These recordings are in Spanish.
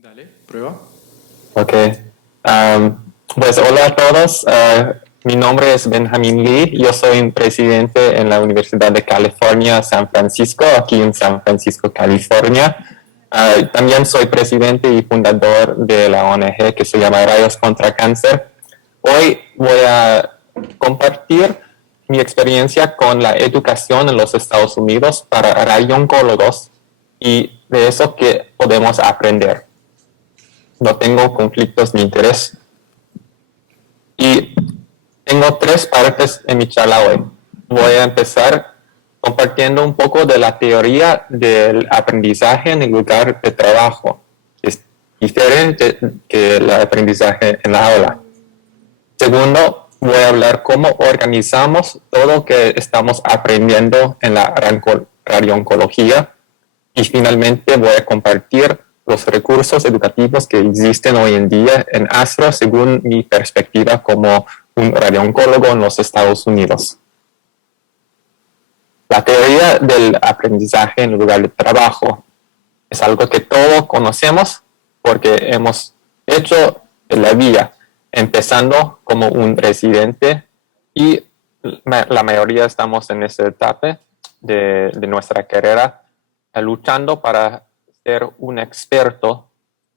Dale, prueba. Ok. Pues hola a todos. Mi nombre es Benjamin Lee. Yo soy un presidente en la Universidad de California, San Francisco, aquí en San Francisco, California. También soy presidente y fundador de la ONG que se llama Rayos contra Cáncer. Hoy voy a compartir mi experiencia con la educación en los Estados Unidos para radiooncólogos y de eso que podemos aprender. No tengo conflictos de interés. Y tengo tres partes en mi charla hoy. Voy a empezar compartiendo un poco de la teoría del aprendizaje en el lugar de trabajo. Es diferente que el aprendizaje en la aula. Segundo, voy a hablar cómo organizamos todo lo que estamos aprendiendo en la radiooncología. Y finalmente voy a compartir los recursos educativos que existen hoy en día en ASRO según mi perspectiva como un radiooncólogo en los Estados Unidos. La teoría del aprendizaje en el lugar de trabajo es algo que todos conocemos porque hemos hecho en la vida, empezando como un residente y la mayoría estamos en esta etapa de nuestra carrera luchando para ser un experto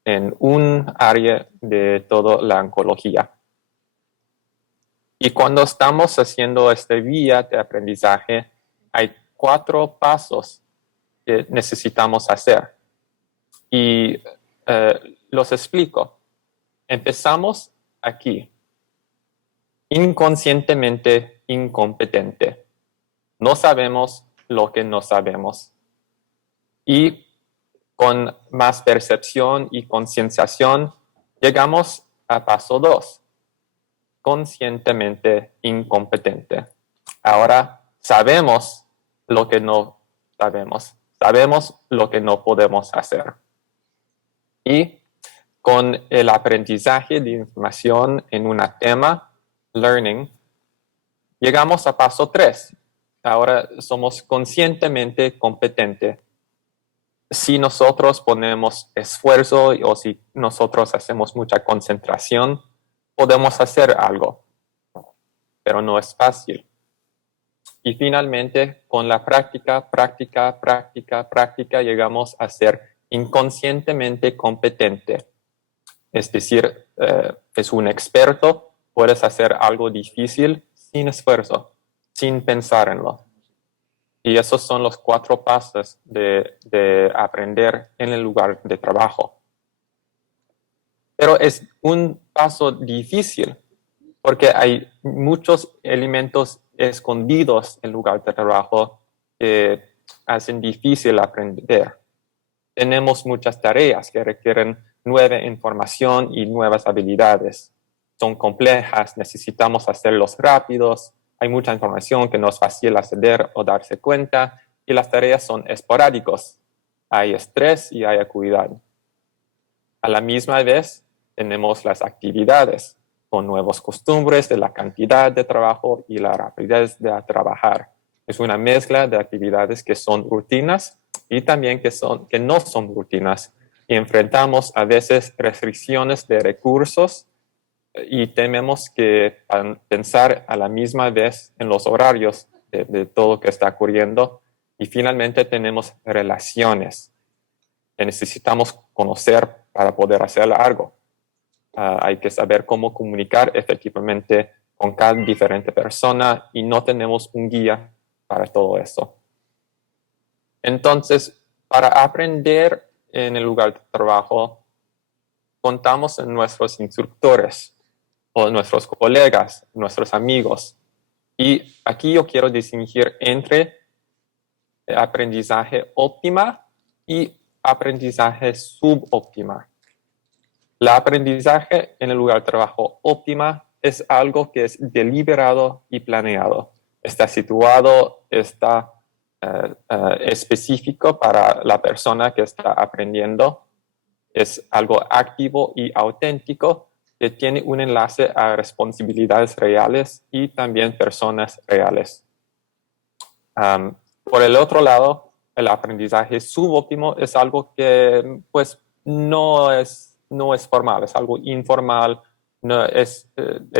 en un área de toda la oncología. Y cuando estamos haciendo esta vía de aprendizaje, hay 4 pasos que necesitamos hacer. Y los explico. Empezamos aquí. Inconscientemente incompetente. No sabemos lo que no sabemos. Y con más percepción y concienciación, llegamos a paso 2, conscientemente incompetente. Ahora sabemos lo que no sabemos lo que no podemos hacer. Y con el aprendizaje de información en un tema, learning, llegamos a paso 3. Ahora somos conscientemente competentes. Si nosotros ponemos esfuerzo o si nosotros hacemos mucha concentración, podemos hacer algo, pero no es fácil. Y finalmente, con la práctica, llegamos a ser inconscientemente competente. Es decir, es un experto, puedes hacer algo difícil sin esfuerzo, sin pensar en lo. Y esos son los 4 pasos de aprender en el lugar de trabajo. Pero es un paso difícil porque hay muchos elementos escondidos en el lugar de trabajo que hacen difícil aprender. Tenemos muchas tareas que requieren nueva información y nuevas habilidades. Son complejas, necesitamos hacerlos rápidos. Hay mucha información que no es fácil acceder o darse cuenta y las tareas son esporádicas. Hay estrés y hay acuidad. A la misma vez, tenemos las actividades con nuevas costumbres de la cantidad de trabajo y la rapidez de trabajar. Es una mezcla de actividades que son rutinas y también que no son rutinas. Y enfrentamos a veces restricciones de recursos y tenemos que pensar a la misma vez en los horarios de todo lo que está ocurriendo. Y finalmente tenemos relaciones que necesitamos conocer para poder hacer algo. Hay que saber cómo comunicar efectivamente con cada diferente persona y no tenemos un guía para todo eso. Entonces, para aprender en el lugar de trabajo, contamos en nuestros instructores o nuestros colegas, nuestros amigos. Y aquí yo quiero distinguir entre aprendizaje óptima y aprendizaje subóptima. La aprendizaje en el lugar de trabajo óptima es algo que es deliberado y planeado. Está situado, está específico para la persona que está aprendiendo. Es algo activo y auténtico que tiene un enlace a responsabilidades reales y también personas reales. Por el otro lado, el aprendizaje subóptimo es algo que pues no es formal, es algo informal, no es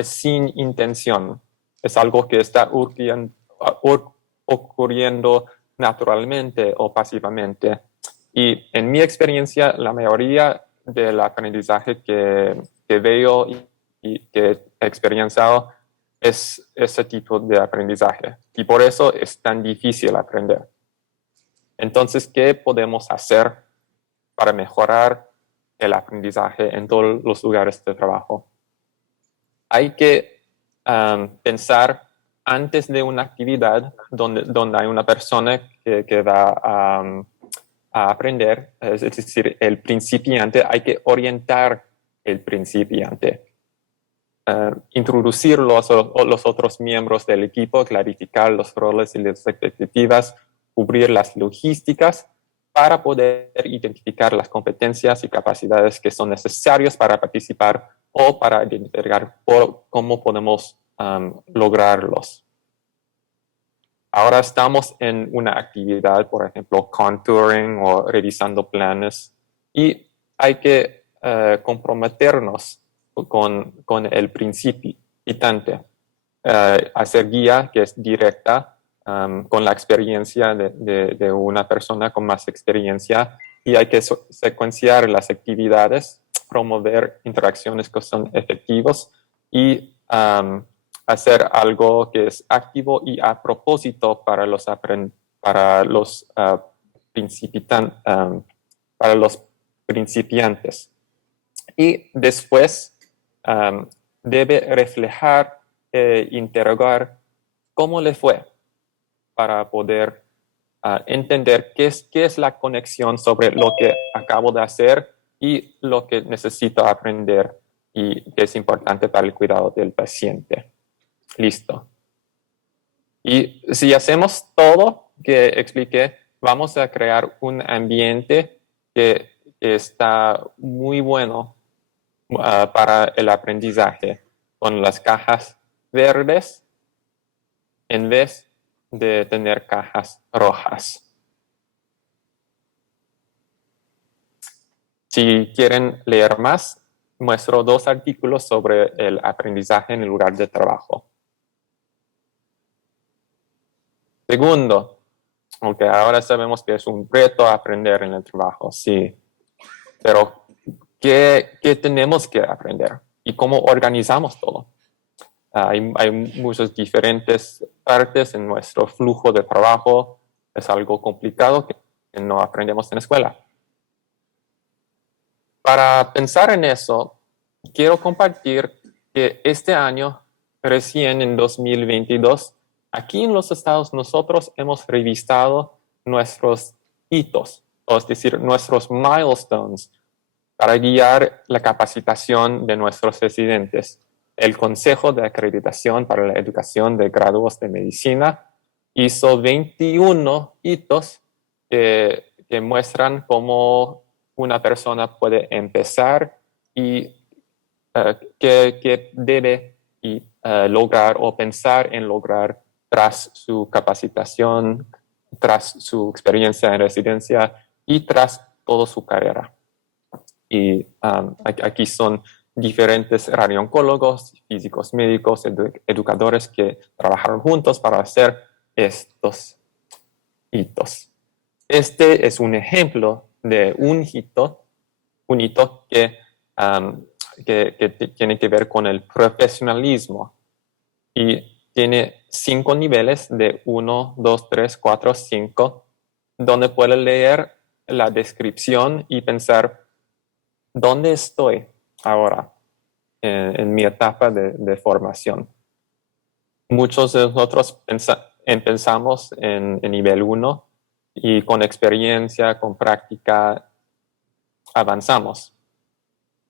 sin intención, es algo que está ocurriendo naturalmente o pasivamente. Y en mi experiencia, la mayoría del aprendizaje que veo y que he experienciado es ese tipo de aprendizaje. Y por eso es tan difícil aprender. Entonces, ¿qué podemos hacer para mejorar el aprendizaje en todos los lugares de trabajo? Hay que pensar antes de una actividad donde hay una persona que va a aprender, es decir, el principiante, hay que orientar el principiante. Introducir los otros miembros del equipo, clarificar los roles y las expectativas, cubrir las logísticas para poder identificar las competencias y capacidades que son necesarias para participar o para identificar cómo podemos lograrlos. Ahora estamos en una actividad, por ejemplo, contouring o revisando planes, y hay que comprometernos con el principiante, hacer guía que es directa con la experiencia de una persona con más experiencia, y hay que secuenciar las actividades, promover interacciones que son efectivas y hacer algo que es activo y a propósito para los para los principiantes. Y después debe reflejar, interrogar cómo le fue para poder entender qué es la conexión sobre lo que acabo de hacer y lo que necesito aprender y que es importante para el cuidado del paciente. Listo. Y si hacemos todo que expliqué, vamos a crear un ambiente que está muy bueno para el aprendizaje, con las cajas verdes en vez de tener cajas rojas. Si quieren leer más, muestro 2 artículos sobre el aprendizaje en el lugar de trabajo. Segundo, aunque ahora sabemos que es un reto aprender en el trabajo, sí, pero ¿qué tenemos que aprender? ¿Y cómo organizamos todo? Hay muchas diferentes partes en nuestro flujo de trabajo. Es algo complicado que no aprendemos en la escuela. Para pensar en eso, quiero compartir que este año, recién en 2022, aquí en los Estados nosotros hemos revisado nuestros hitos, es decir, nuestros milestones, para guiar la capacitación de nuestros residentes. El Consejo de Acreditación para la Educación de Graduados de Medicina hizo 21 hitos que muestran cómo una persona puede empezar y qué debe lograr o pensar en lograr tras su capacitación, tras su experiencia en residencia y tras toda su carrera. Y aquí son diferentes radiooncólogos, físicos médicos, educadores que trabajaron juntos para hacer estos hitos. Este es un ejemplo de un hito que tiene que ver con el profesionalismo y tiene 5 niveles de 1, 2, 3, 4, 5, donde puede leer la descripción y pensar dónde estoy ahora en mi etapa de formación. Muchos de nosotros empezamos en nivel 1 y con experiencia, con práctica, avanzamos.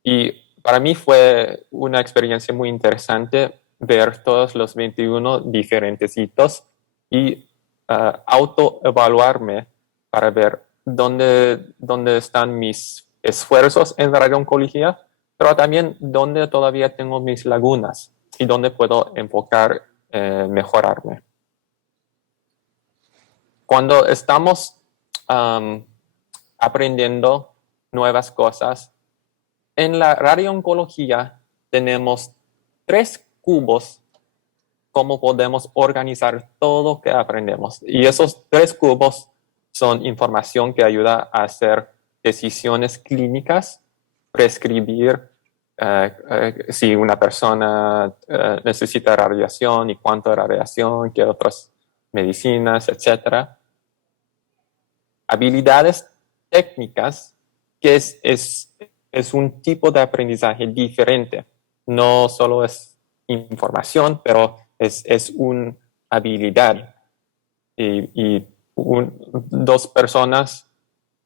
Y para mí fue una experiencia muy interesante ver todos los 21 diferentes hitos y autoevaluarme para ver dónde están mis esfuerzos en la radiooncología, pero también dónde todavía tengo mis lagunas y dónde puedo enfocar, mejorarme. Cuando estamos aprendiendo nuevas cosas. En la radiooncología tenemos 3 cubos cómo podemos organizar todo lo que aprendemos. Y esos 3 cubos son información que ayuda a hacer decisiones clínicas, prescribir si una persona necesita radiación y cuánto de radiación, qué otras medicinas, etc. Habilidades técnicas, que es un tipo de aprendizaje diferente. No solo es información, pero es una habilidad. Y 2 personas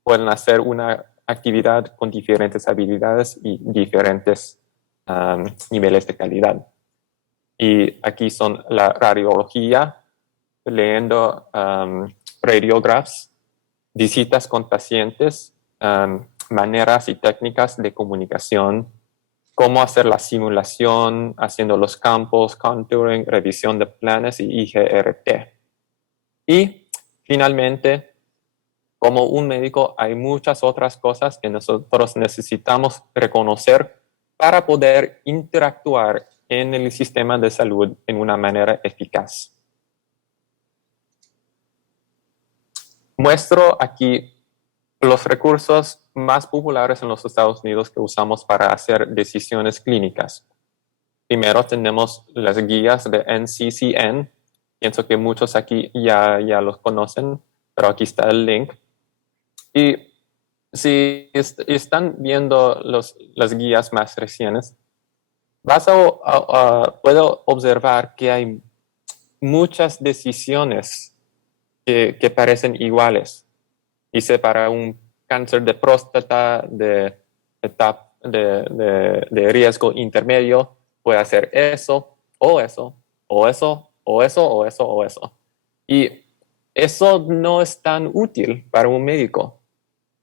pueden hacer una actividad con diferentes habilidades y diferentes niveles de calidad. Y aquí son la radiología, leyendo radiographs, visitas con pacientes, maneras y técnicas de comunicación, cómo hacer la simulación, haciendo los campos, contouring, revisión de planes y IGRT. Y finalmente, como un médico, hay muchas otras cosas que nosotros necesitamos reconocer para poder interactuar en el sistema de salud en una manera eficaz. Muestro aquí los recursos más populares en los Estados Unidos que usamos para hacer decisiones clínicas. Primero tenemos las guías de NCCN. Pienso que muchos aquí ya los conocen, pero aquí está el link. Y si están viendo las guías más recientes, puedo observar que hay muchas decisiones que parecen iguales. Dice para un cáncer de próstata de riesgo intermedio, puede hacer eso, o eso, o eso, o eso, o eso, o eso. Y eso no es tan útil para un médico.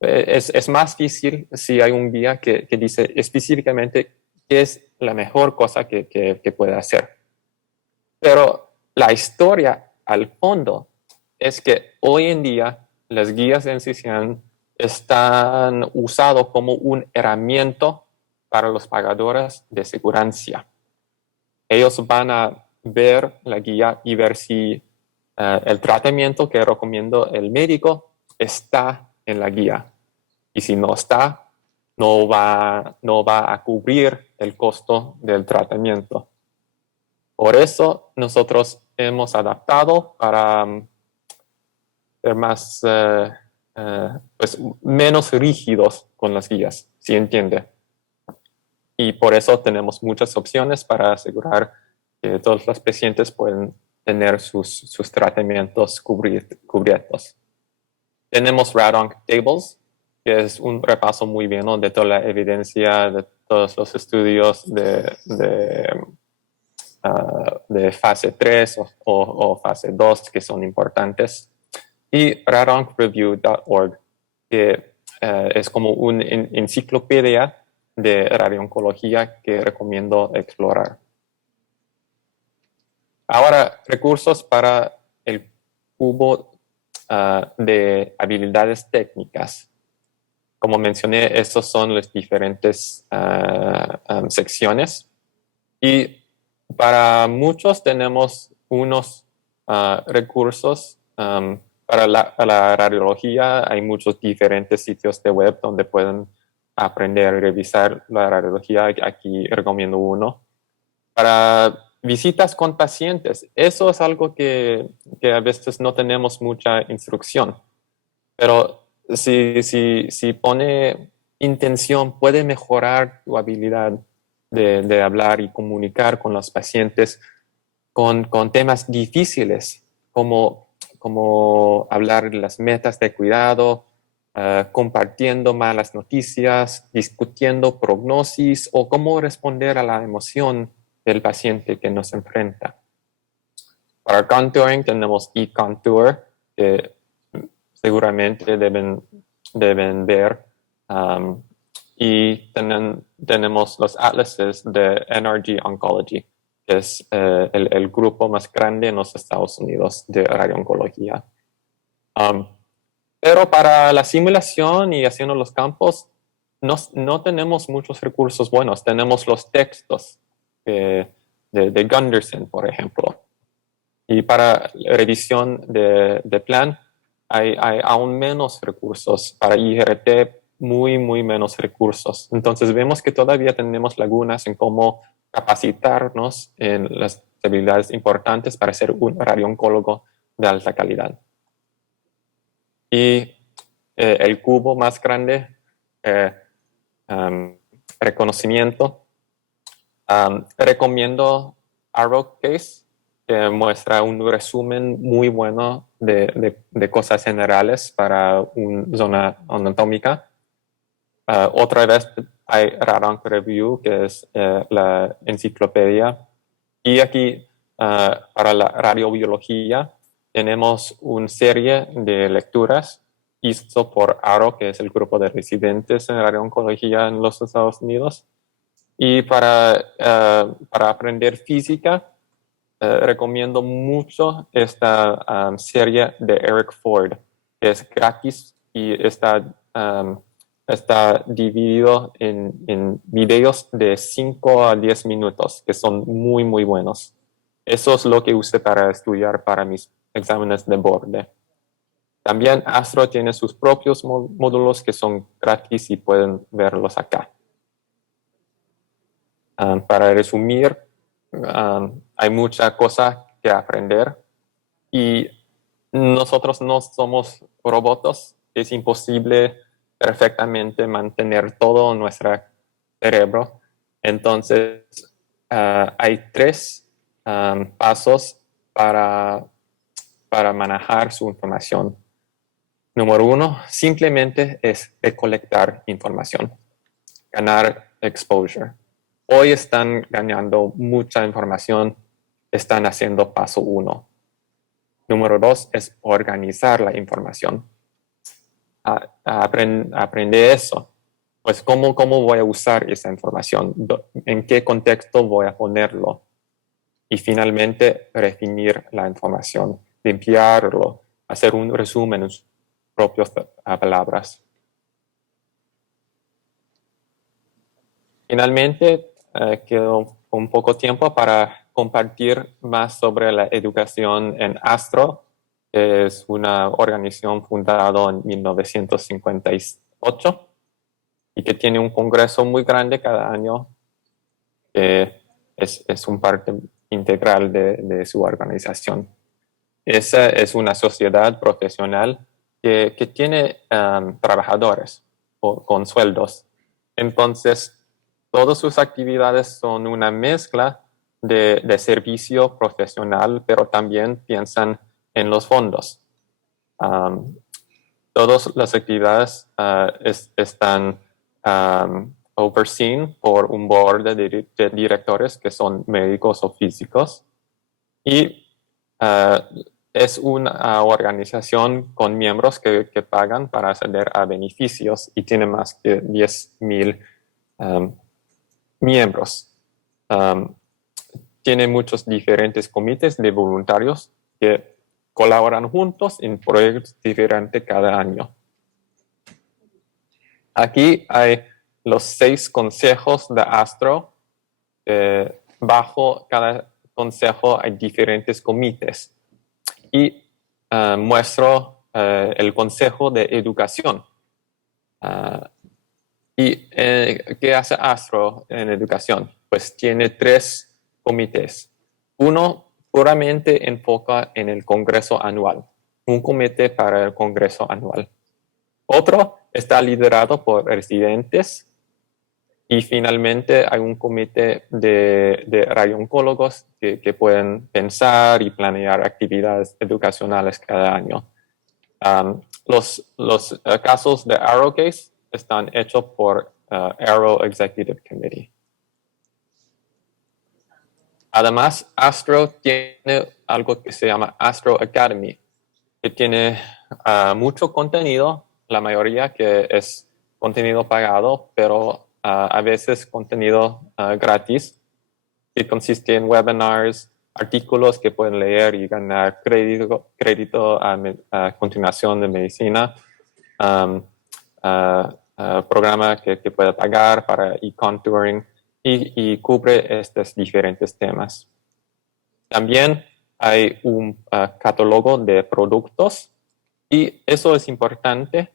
Es más difícil si hay un guía que dice específicamente qué es la mejor cosa que puede hacer. Pero la historia al fondo es que hoy en día las guías de NCCN están usadas como una herramienta para los pagadores de seguridad. Ellos van a ver la guía y ver si el tratamiento que recomienda el médico está en la guía. Y si no está, no va a cubrir el costo del tratamiento. Por eso nosotros hemos adaptado para ser más, pues menos rígidos con las guías, ¿sí entiende? Y por eso tenemos muchas opciones para asegurar que todos los pacientes pueden tener sus tratamientos cubiertos. Tenemos Radonc Tables, que es un repaso muy bien de toda la evidencia, de todos los estudios de fase 3 o fase 2 que son importantes. Y radoncreview.org, que es como una enciclopedia de radiooncología que recomiendo explorar. Ahora, recursos para el cubo de habilidades técnicas. Como mencioné, estos son las diferentes secciones. Y para muchos tenemos unos recursos. Para la radiología hay muchos diferentes sitios de web donde pueden aprender a revisar la radiología. Aquí recomiendo uno. Para visitas con pacientes, eso es algo que a veces no tenemos mucha instrucción. Pero si pone intención, puede mejorar tu habilidad de hablar y comunicar con los pacientes con temas difíciles, como hablar de las metas de cuidado, compartiendo malas noticias, discutiendo prognosis o cómo responder a la emoción del paciente que nos enfrenta. Para contouring tenemos eContour, que seguramente deben ver. Y tenemos los atlases de NRG Oncology, que es el grupo más grande en los Estados Unidos de radiooncología. Pero para la simulación y haciendo los campos, no tenemos muchos recursos buenos. Tenemos los textos de Gunderson, por ejemplo. Y para revisión de plan, hay aún menos recursos. Para IRT, muy menos recursos. Entonces vemos que todavía tenemos lagunas en cómo capacitarnos en las habilidades importantes para ser un radiooncólogo de alta calidad. Y el cubo más grande, reconocimiento. Recomiendo ArrowCase, que muestra un resumen muy bueno de cosas generales para una zona anatómica. Otra vez hay Radank Review, que es la enciclopedia. Y aquí, para la radiobiología, tenemos una serie de lecturas hizo por ARO, que es el grupo de residentes en radiooncología en los Estados Unidos. Y para aprender física, recomiendo mucho esta serie de Eric Ford, que es gratis y está dividido en videos de 5 a 10 minutos, que son muy buenos. Eso es lo que usé para estudiar para mis exámenes de borde. También Astro tiene sus propios módulos que son gratis y pueden verlos acá. Para resumir, hay mucha cosa que aprender y nosotros no somos robots. Es imposible perfectamente mantener todo nuestro cerebro. Entonces, hay 3 pasos para manejar su información. Número 1, simplemente es recolectar información, ganar exposure. Hoy están ganando mucha información, están haciendo paso 1. Número 2 es organizar la información. Aprende eso. Pues, ¿cómo voy a usar esa información? ¿En qué contexto voy a ponerlo? Y finalmente, definir la información, limpiarlo, hacer un resumen en sus propias palabras. Finalmente, quedó un poco tiempo para compartir más sobre la educación en Astro, que es una organización fundada en 1958 y que tiene un congreso muy grande cada año, que es un parte integral de su organización. Esa es una sociedad profesional que tiene trabajadores con sueldos. Entonces, todas sus actividades son una mezcla de servicio profesional, pero también piensan en los fondos. Todas las actividades están overseen por un board de directores que son médicos o físicos. Y es una organización con miembros que pagan para acceder a beneficios y tiene más de 10,000 miembros. Tiene muchos diferentes comités de voluntarios que colaboran juntos en proyectos diferentes cada año. Aquí hay los 6 consejos de Astro. Bajo cada consejo hay diferentes comités. Y muestro el consejo de educación. ¿Y qué hace Astro en educación? Pues tiene 3 comités. Uno puramente enfoca en el congreso anual, un comité para el congreso anual. Otro está liderado por residentes. Y finalmente hay un comité de radiooncólogos que pueden pensar y planear actividades educacionales cada año. Los casos de ArrowCase están hechos por Arrow Executive Committee. Además, Astro tiene algo que se llama Astro Academy, que tiene mucho contenido, la mayoría que es contenido pagado, pero a veces contenido gratis, que consiste en webinars, artículos que pueden leer y ganar crédito a continuación de medicina, programa que puede pagar para e-contouring y cubre estos diferentes temas. También hay un catálogo de productos y eso es importante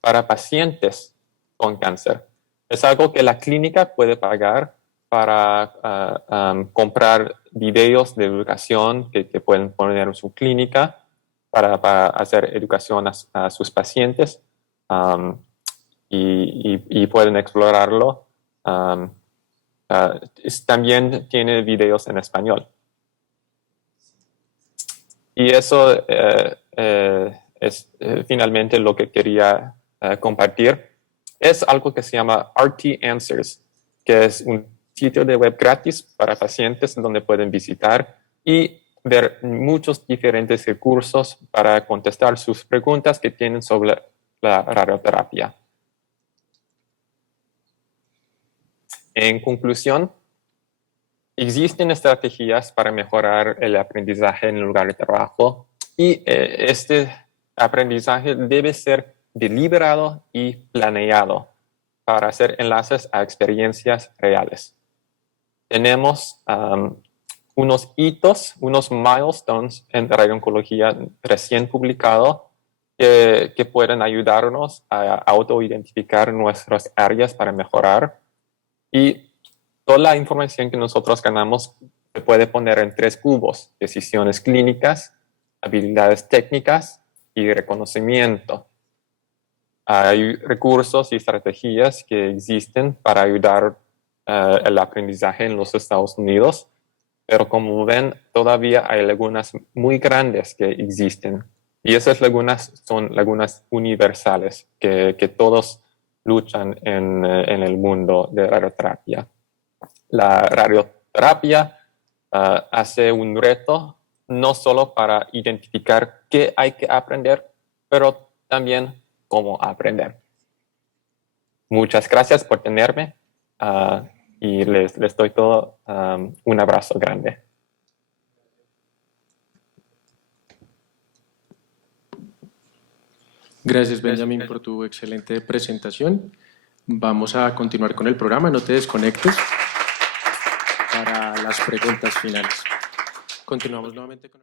para pacientes con cáncer. Es algo que la clínica puede pagar para comprar videos de educación que pueden poner en su clínica para hacer educación a sus pacientes y pueden explorarlo. También tiene videos en español. Y eso es finalmente lo que quería compartir. Es algo que se llama RT Answers, que es un sitio de web gratis para pacientes donde pueden visitar y ver muchos diferentes recursos para contestar sus preguntas que tienen sobre la radioterapia. En conclusión, existen estrategias para mejorar el aprendizaje en el lugar de trabajo y este aprendizaje debe ser deliberado y planeado para hacer enlaces a experiencias reales. Tenemos unos hitos, unos milestones en radiooncología recién publicados que pueden ayudarnos a autoidentificar nuestras áreas para mejorar. Y toda la información que nosotros ganamos se puede poner en 3 cubos: decisiones clínicas, habilidades técnicas y reconocimiento. Hay recursos y estrategias que existen para ayudar el aprendizaje en los Estados Unidos, pero como ven, todavía hay lagunas muy grandes que existen. Y esas lagunas son lagunas universales que todos luchan en el mundo de radioterapia. La radioterapia hace un reto no solo para identificar qué hay que aprender, pero también cómo aprender. Muchas gracias por tenerme y les doy todo un abrazo grande. Gracias, Benjamín, por tu excelente presentación. Vamos a continuar con el programa, no te desconectes para las preguntas finales. Continuamos nuevamente con